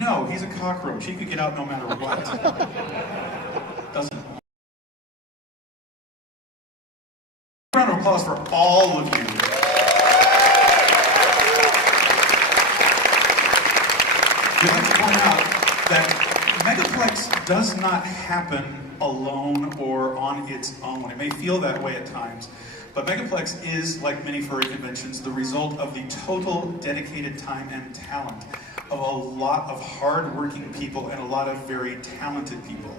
No, he's a cockroach. He could get out no matter what. Doesn't. Round of applause for all of you. We'd like to point out that Megaplex does not happen alone or on its own. It may feel that way at times, but Megaplex is, like many furry conventions, the result of the total dedicated time and talent of a lot of hard-working people and a lot of very talented people.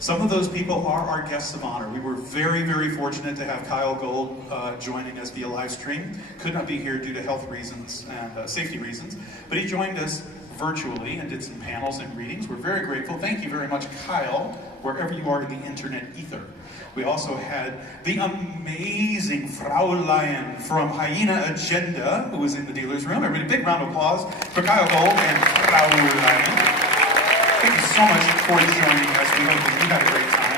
Some of those people are our guests of honor. We were very, very fortunate to have Kyle Gold joining us via live stream. Could not be here due to health reasons and safety reasons, but he joined us virtually and did some panels and readings. We're very grateful. Thank you very much, Kyle, wherever you are in the internet ether. We also had the amazing Fraulein from Hyena Agenda, who was in the dealer's room. Everybody, big round of applause for Kyle Gold and Fraulein. Thank you so much for joining us. We hope that you had a great time.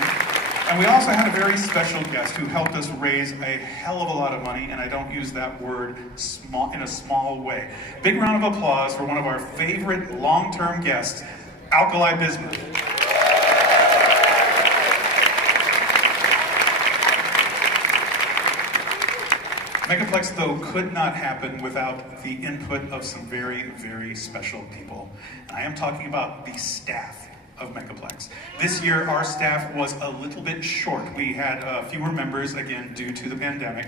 And we also had a very special guest who helped us raise a hell of a lot of money, and I don't use that word small in a small way. Big round of applause for one of our favorite long-term guests, Alkali Bismuth. Megaplex, though, could not happen without the input of some very, very special people. And I am talking about the staff of Megaplex. This year, our staff was a little bit short. We had fewer members, again, due to the pandemic,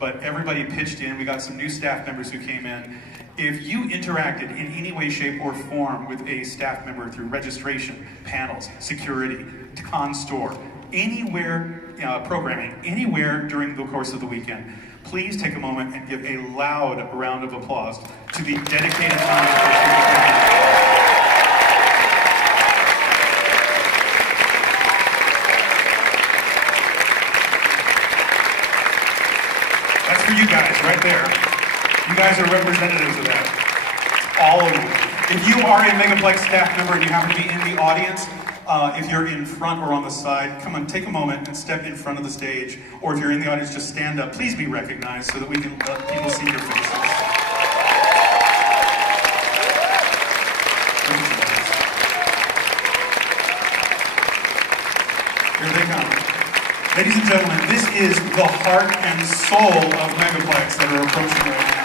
but everybody pitched in. We got some new staff members who came in. If you interacted in any way, shape, or form with a staff member through registration, panels, security, con store, anywhere, programming, anywhere during the course of the weekend, please take a moment and give a loud round of applause to the dedicated time. That's for you guys right there. You guys are representatives of that. All of you. If you are a Megaplex staff member and you happen to be in the audience, if you're in front or on the side, come on, take a moment and step in front of the stage. Or if you're in the audience, just stand up. Please be recognized so that we can let people see your faces. Here they come. Ladies and gentlemen, this is the heart and soul of Megaplex that are approaching right now.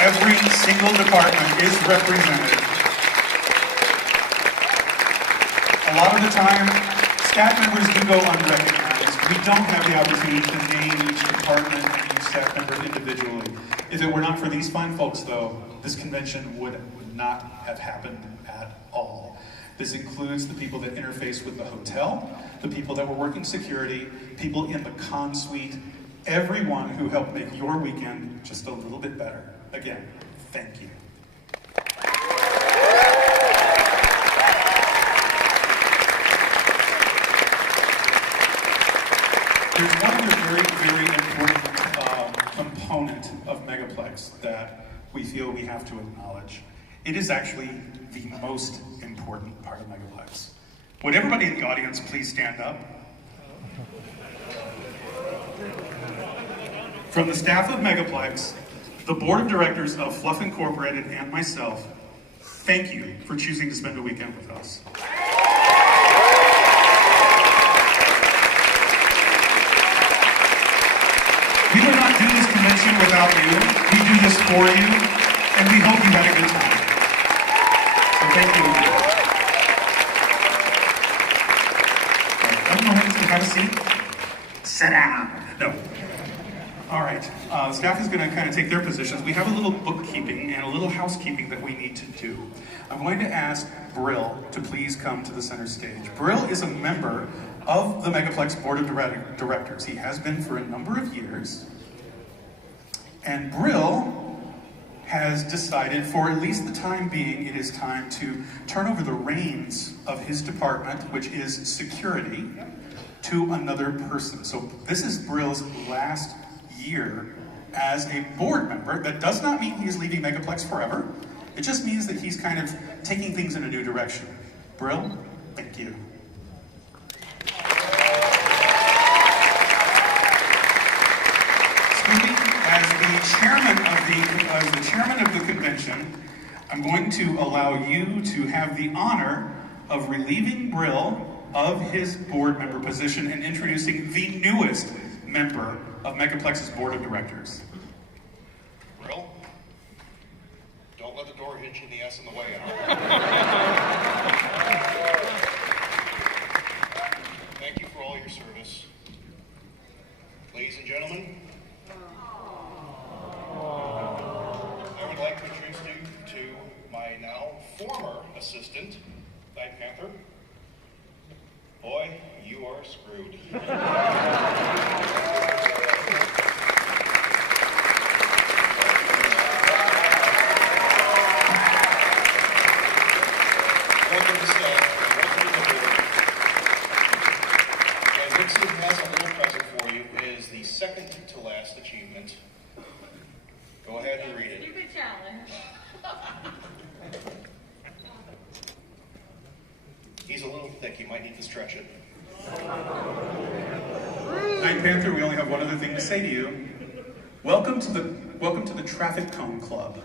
Every single department is represented. A lot of the time, staff members do go unrecognized. We don't have the opportunity to name each department and each staff member individually. If it were not for these fine folks, though, this convention would not have happened at all. This includes the people that interface with the hotel, the people that were working security, people in the con suite, everyone who helped make your weekend just a little bit better. Again, thank you. There's one other very, very important component of Megaplex that we feel we have to acknowledge. It is actually the most important part of Megaplex. Would everybody in the audience please stand up? From the staff of Megaplex, the board of directors of Fluff Incorporated, and myself, thank you for choosing to spend a weekend with us. We would not do this convention without you. We do this for you, and we hope you had a good time. So thank you. Right, have a seat. Sit down. No. All right, the staff is going to kind of take their positions. We have a little bookkeeping and a little housekeeping that we need to do. I'm going to ask Brill to please come to the center stage. Brill is a member of the Megaplex Board of Directors. He has been for a number of years. And Brill has decided, for at least the time being, it is time to turn over the reins of his department, which is security, to another person. So this is Brill's last year as a board member. That does not mean he's leaving Megaplex forever. It just means that he's kind of taking things in a new direction. Brill, thank you. Scooby, as the chairman of as the chairman of the convention, I'm going to allow you to have the honor of relieving Brill of his board member position and introducing the newest member of Megaplex's board of directors. Brill, don't let the door hit you in the ass on the way out. Thank you for all your service. Ladies and gentlemen, I would like to introduce you to my now former assistant, Night Panther. Boy, you are screwed. Welcome to staff. Welcome to the board. And Dixie has a little present for you. It is the second to last achievement. Go ahead and read it. Stupid challenge. He's a little thick. You might need to stretch it. Night Panther, we only have one other thing to say to you. Welcome to the Traffic Cone Club.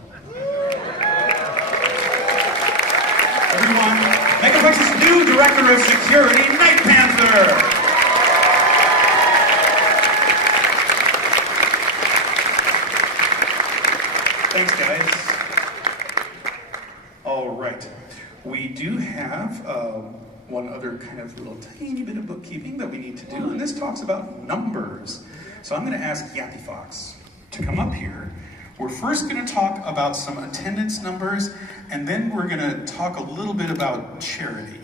Everyone, Megaplex's new Director of Security, Night Panther! Thanks, guys. All right. We do have one other kind of little tiny bit of bookkeeping that we need to do, and this talks about numbers. So I'm going to ask Yappy Fox to come up here. We're first going to talk about some attendance numbers, and then we're going to talk a little bit about charity.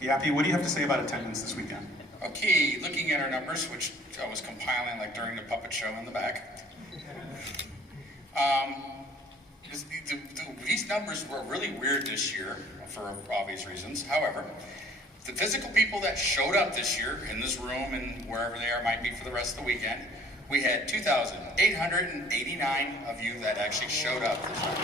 Yappy, what do you have to say about attendance this weekend? Okay, looking at our numbers, which I was compiling like during the puppet show in the back. These numbers were really weird this year for obvious reasons. However, the physical people that showed up this year in this room and wherever they are might be for the rest of the weekend, we had 2,889 of you that actually showed up this year.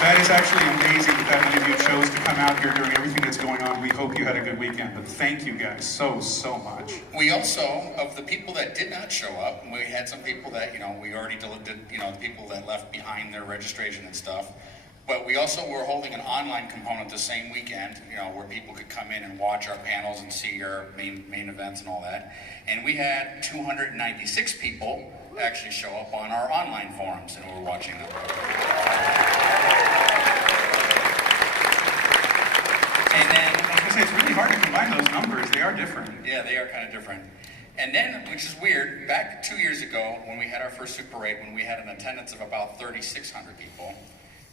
That is actually amazing that many of you chose to come out here during everything that's going on. We hope you had a good weekend, but thank you guys so much. We also, of the people that did not show up, we had some people that, we already did, the people that left behind their registration and stuff. But we also were holding an online component the same weekend, where people could come in and watch our panels and see our main events and all that. And we had 296 people actually show up on our online forums and were watching them. And then, I was going to say, it's really hard to combine those numbers. They are different. Yeah, they are kind of different. And then, which is weird, back 2 years ago when we had our first Super 8, when we had an attendance of about 3,600 people,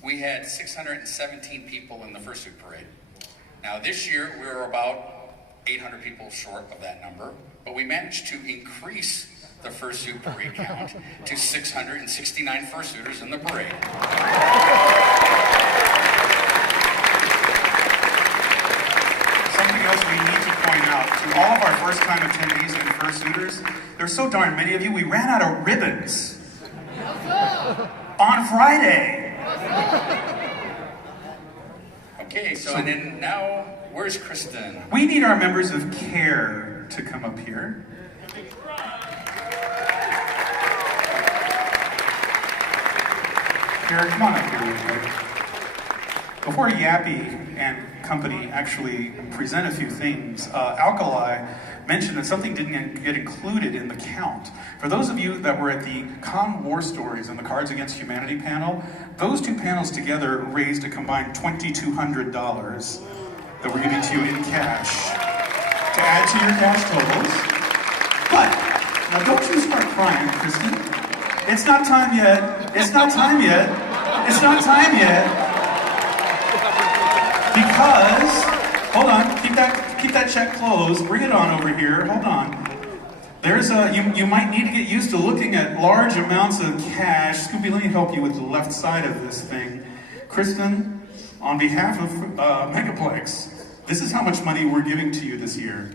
we had 617 people in the first Super 8. Now this year, we were about 800 people short of that number, but we managed to increase the first Super 8 count to 669 fursuiters in the parade. Something else we need to point out to all of our first-time attendees and fursuiters, there's so darn many of you, we ran out of ribbons on Friday. Okay, so and then now, where's Kristen? We need our members of CARE to come up here. CARE, come on up here real quick. Before Yappy and company actually present a few things, Alkali mentioned that something didn't get included in the count. For those of you that were at the Con War Stories and the Cards Against Humanity panel, those two panels together raised a combined $2,200 that we're giving to you in cash to add to your cash totals. But, now don't you start crying, Kristen. It's not time yet. It's not time yet. It's not time yet. Because, hold on, keep that check closed. Bring it on over here. Hold on. There's you might need to get used to looking at large amounts of cash. Scooby, let me help you with the left side of this thing. Kristen, on behalf of Megaplex, this is how much money we're giving to you this year.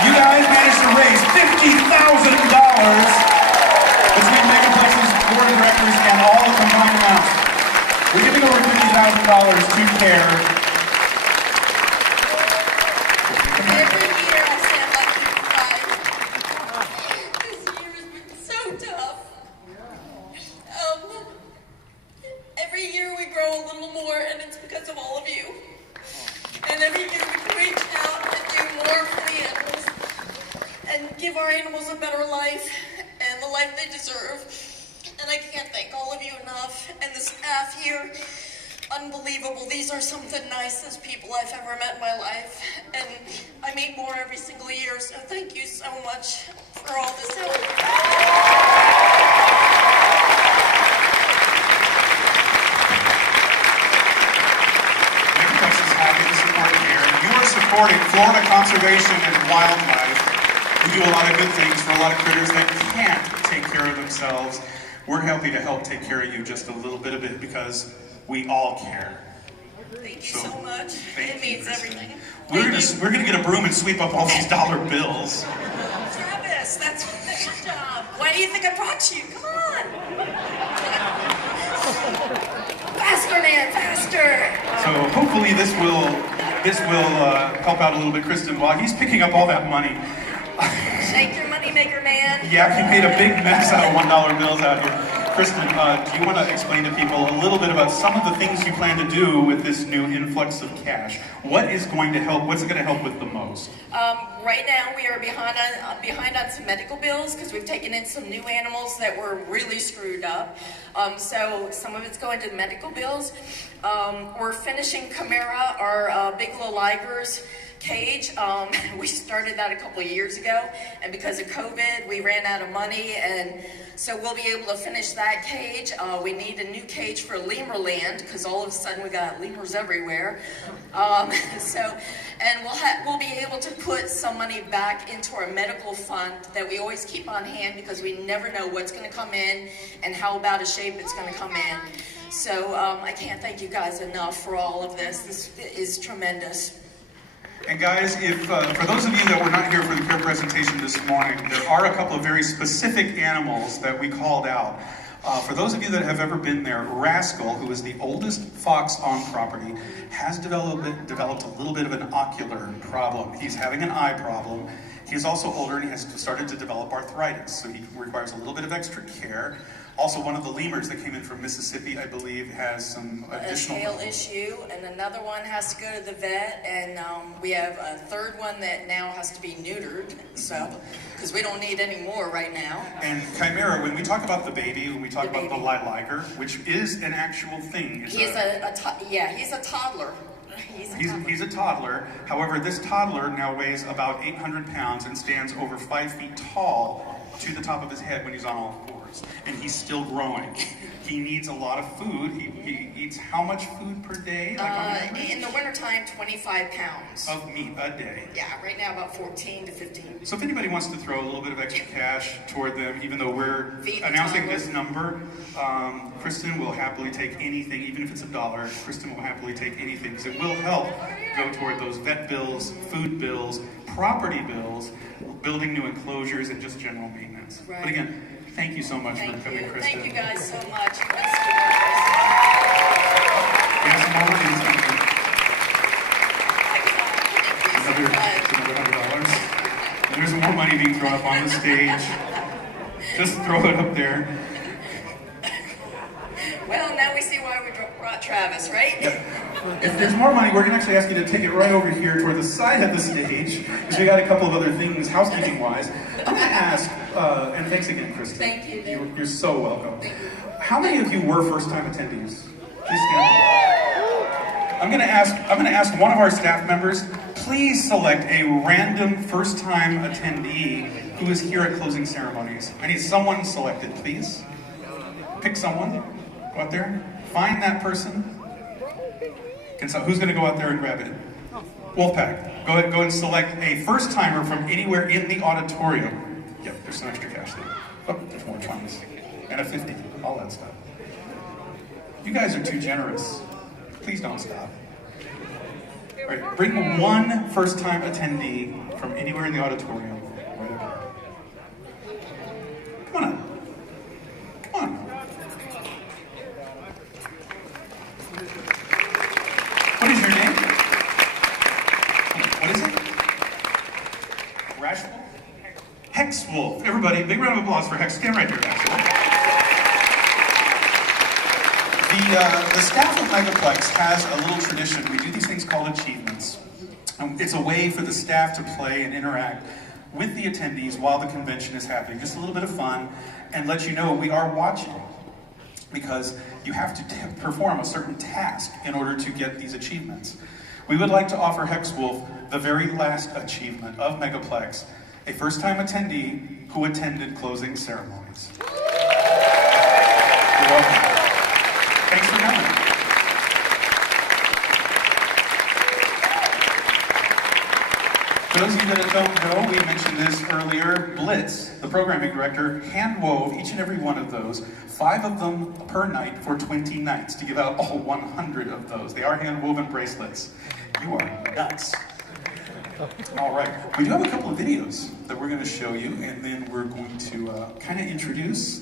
You guys managed to raise $50,000 between Megaplex's board of directors and all the combined amounts. We're giving over $50,000 to CARE it's because of all of you. And every year we reach out and do more for the animals and give our animals a better life and the life they deserve. And I can't thank all of you enough. And the staff here, unbelievable. These are some of the nicest people I've ever met in my life. And I meet more every single year, so thank you so much for all this help. Happy to support here. You are supporting Florida Conservation and Wildlife, who do a lot of good things for a lot of critters that can't take care of themselves. We're happy to help take care of you just a little bit of it because we all care. Thank you so much. It means everything. We're gonna get a broom and sweep up all these dollar bills. Travis, that's your job. Why do you think I brought you? Come on. Faster, man, faster. So hopefully this will help out a little bit, Kristen. While he's picking up all that money. Shake your money maker, man. Yeah, he made a big mess out of $1 bills out here. Kristen, do you want to explain to people a little bit about some of the things you plan to do with this new influx of cash? What is going to help? What's it going to help with the most? Right now we are behind on some medical bills because we've taken in some new animals that were really screwed up. So some of it's going to medical bills. We're finishing Chimera, our big little ligers cage. We started that a couple of years ago, and because of COVID, we ran out of money, and so we'll be able to finish that cage. We need a new cage for lemur land because all of a sudden we got lemurs everywhere. And we'll be able to put some money back into our medical fund that we always keep on hand because we never know what's going to come in and how bad a shape it's going to come in. So I can't thank you guys enough for all of this. This is tremendous. And guys, if for those of you that were not here for the care presentation this morning, there are a couple of very specific animals that we called out. For those of you that have ever been there, Rascal, who is the oldest fox on property, has developed a little bit of an ocular problem. He's having an eye problem. He's also older and he has started to develop arthritis, so he requires a little bit of extra care. Also, one of the lemurs that came in from Mississippi, I believe, has some additional... A tail issue, and another one has to go to the vet, and we have a third one that now has to be neutered, so, because we don't need any more right now. And Chimera, when we talk about the baby, when we talk about the liger, which is an actual thing... He's a toddler. He's a toddler. However, this toddler now weighs about 800 pounds and stands over 5 feet tall to the top of his head when he's on all fours. And he's still growing. He needs a lot of food. He eats how much food per day? In the wintertime, 25 pounds. Of meat a day. Yeah, right now about 14 to 15. So if anybody wants to throw a little bit of extra cash toward them, even though we're announcing this number, Kristen will happily take anything, even if it's $1. Kristen will happily take anything because it will help go toward those vet bills, food bills, property bills, building new enclosures, and just general maintenance. Right. But again, thank you so much for coming, Kristen. Thank you guys so much. You've been $100. And there's more money being thrown up on the stage. Just throw it up there. Well, now we see why we brought Travis, right? Yeah. If there's more money, we're going to actually ask you to take it right over here toward the side of the stage, because we got a couple of other things, housekeeping-wise. I'm going to ask, and thanks again, Kristen. Thank you. You're so welcome. Thank you. How many of you were first-time attendees? Please stand up. I'm going to ask one of our staff members, please select a random first-time attendee who is here at closing ceremonies. I need someone selected, please. Pick someone. Go out there. Find that person. Who's going to go out there and grab it? Wolfpack. Go and select a first-timer from anywhere in the auditorium. Yep, there's some extra cash there. Oh, there's more 20s. And a 50. All that stuff. You guys are too generous. Please don't stop. All right, bring one first-time attendee from anywhere in the auditorium. Right up. Come on up. Come on. What is your name? What is it? Rashwolf? Hexwolf. Everybody, big round of applause for Hex. Stand right there, Rashwolf. The staff of Megaplex has a little tradition. We do these things called achievements. It's a way for the staff to play and interact with the attendees while the convention is happening. Just a little bit of fun and let you know we are watching, because you have to perform a certain task in order to get these achievements. We would like to offer Hexwolf the very last achievement of Megaplex, a first-time attendee who attended closing ceremonies. You're welcome. Thanks for coming. For those of you that don't know, we mentioned this earlier, Blitz, the programming director, hand-wove each and every one of those, 5 of them per night for 20 nights, to give out all 100 of those. They are hand-woven bracelets. You are nuts. All right, we do have a couple of videos that we're going to show you, and then we're going to kind of introduce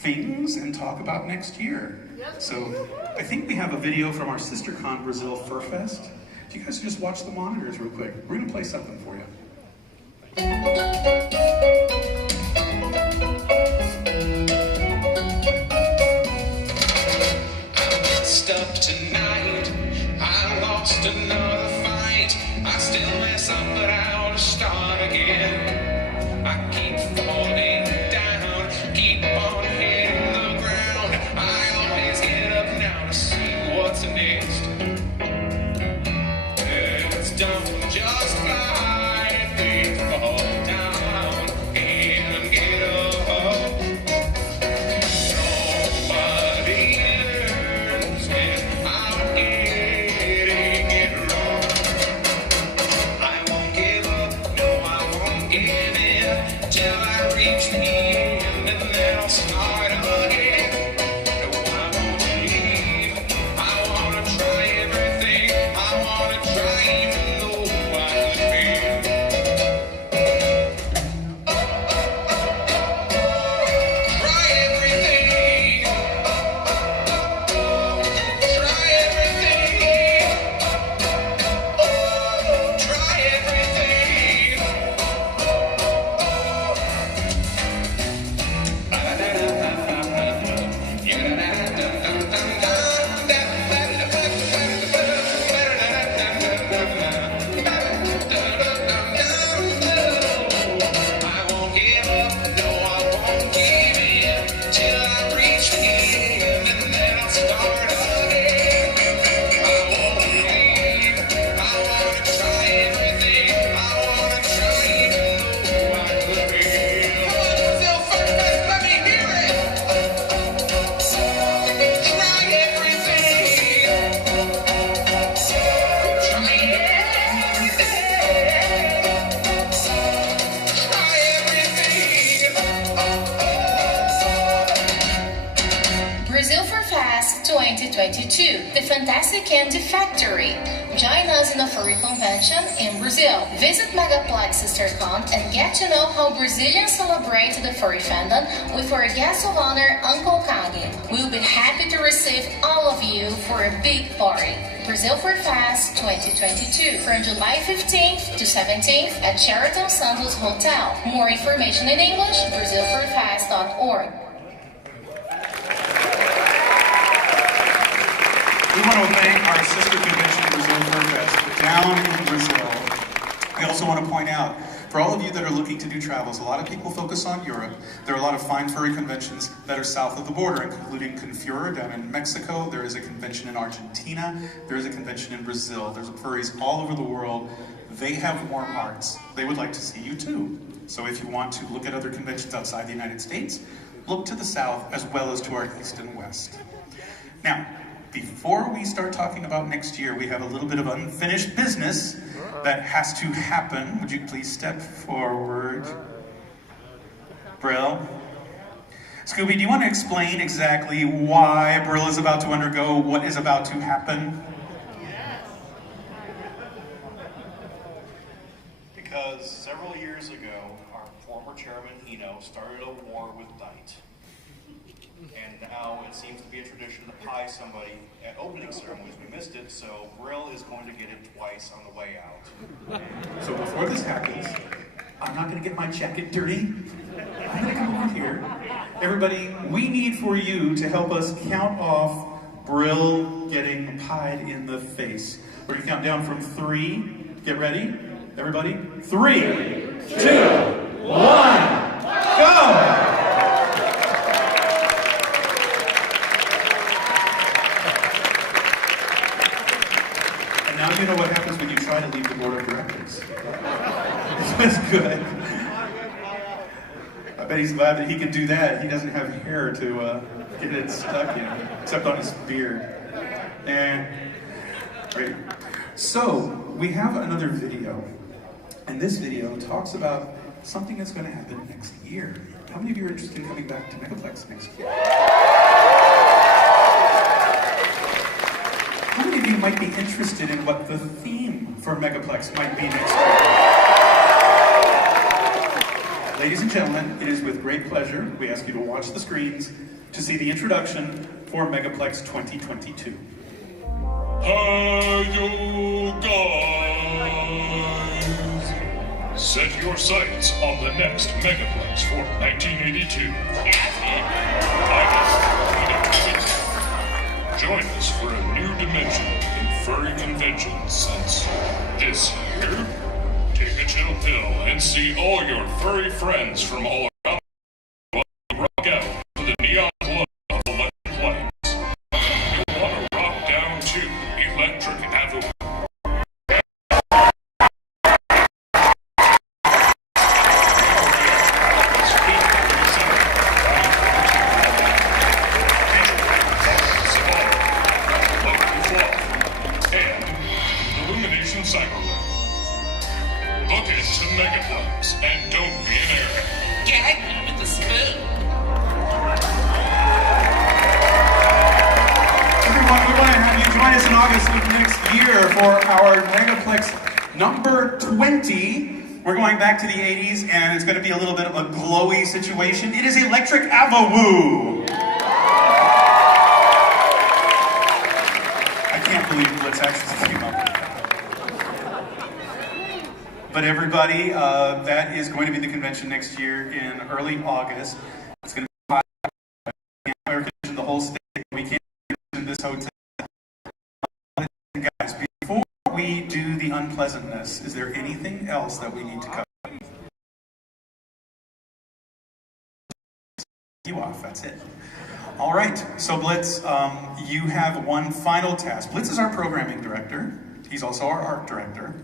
things and talk about next year. So I think we have a video from our SisterCon Brazil Fur Fest. If you guys just watch the monitors real quick, we're going to play something for you. I messed up tonight. I lost another fight. I still mess up, but I'll start again. I keep falling down, keep on hitting the ground. I always get up now to see what's next. It's done just fine if we fall down and get up. Nobody learns without getting it wrong. I won't give up, no, I won't give in till I reach the end, and then I'll start again. No, I won't leave. I wanna try everything. I wanna try even though I fail. Try everything. Try everything. Try everything. I won't give up, no, I won't give in till I reach the end, and then I'll start again. I won't leave. I wanna try everything. I wanna try even though I could fail. Come on, Brazil Fur Fest, let me hear it. Try everything. Try everything. Try everything. Brazil Fur Fest 2022, the Fantastic Candy Factory. Join us in the furry convention in Brazil. Visit Megaplex SisterCon and get to know how Brazilians celebrate the furry fandom with our guest of honor, Uncle Kage. We'll be happy to receive all of you for a big party. Brazil Fur Fest 2022 from July 15th to 17th at Sheraton Santos Hotel. More information in English, brazilfurfest.org. We want to thank our sister convention, Brazil Fur Fest, down in Brazil. We also want to point out, for all of you that are looking to do travels, a lot of people focus on Europe. There are a lot of fine furry conventions that are south of the border, including Confura down in Mexico. There is a convention in Argentina. There is a convention in Brazil. There's furries all over the world. They have warm hearts. They would like to see you too. So if you want to look at other conventions outside the United States, look to the south as well as to our east and west. Now, before we start talking about next year, we have a little bit of unfinished business that has to happen. Would you please step forward? Brill. Scooby, do you want to explain exactly why Brill is about to undergo what is about to happen? Because several years ago, our former chairman, Eno, started a war with Night. And now it seems to be a tradition to pie somebody at opening ceremonies. We missed it, so Brill is going to get it twice on the way out. So before this happens, I'm not going to get my jacket dirty. I'm going to come over here. Everybody, we need for you to help us count off Brill getting pied in the face. We're gonna count down from 3. Get ready, everybody. 3, 2, 1, go! And now you know what happens when you try to leave the board of directors. It's good. I bet he's glad that he can do that. He doesn't have hair to get it stuck in, except on his beard. Great. So, we have another video, and this video talks about something that's going to happen next year. How many of you are interested in coming back to Megaplex next year? How many of you might be interested in what the theme for Megaplex might be next year? Ladies and gentlemen, it is with great pleasure we ask you to watch the screens to see the introduction for Megaplex 2022. Hi, you guys! Set your sights on the next Megaplex for 1982. Join us for a new dimension in furry conventions since this year. Take a chill pill and see all your furry friends from all around the world rock out to the neon glow of electric lights. You'll want to rock down to Electric Avenue. Book it to Megaplex and don't be an error. Gag me with the spoon. Everyone, we want to have you join us in August of next year for our Megaplex number 20. We're going back to the 80s, and it's going to be a little bit of a glowy situation. It is Electric Avenue. I can't believe Blitz actually came up with that. But everybody, that is going to be the convention next year in early August. It's going to be the whole state. We can't in this hotel. Guys, before we do the unpleasantness, is there anything else that we need to cover? You off, that's it. All right, so Blitz, you have one final task. Blitz is our programming director. He's also our art director.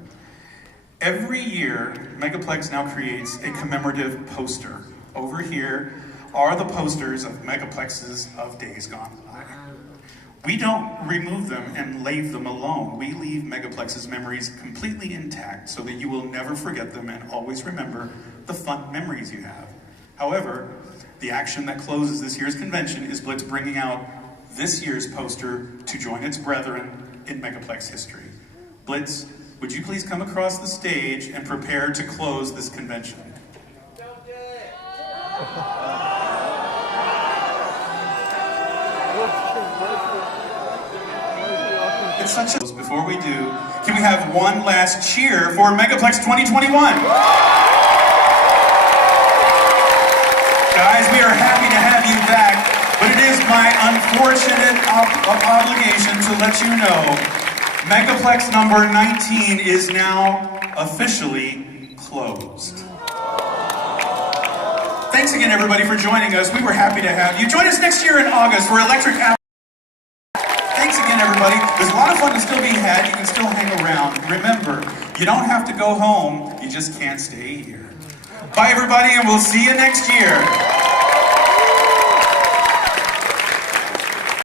Every year, Megaplex now creates a commemorative poster. Over here are the posters of Megaplexes of days gone by. We don't remove them and leave them alone. We leave Megaplex's memories completely intact so that you will never forget them and always remember the fun memories you have. However, the action that closes this year's convention is Blitz bringing out this year's poster to join its brethren in Megaplex history. Blitz, would you please come across the stage and prepare to close this convention? It's such a... Before we do, can we have one last cheer for Megaplex 2021? Guys, we are happy to have you back, but it is my unfortunate obligation to let you know Megaplex number 19 is now officially closed. Thanks again, everybody, for joining us. We were happy to have you. Join us next year in August for Electric Avenue. Thanks again, everybody. There's a lot of fun to still be had. You can still hang around. Remember, you don't have to go home. You just can't stay here. Bye, everybody, and we'll see you next year.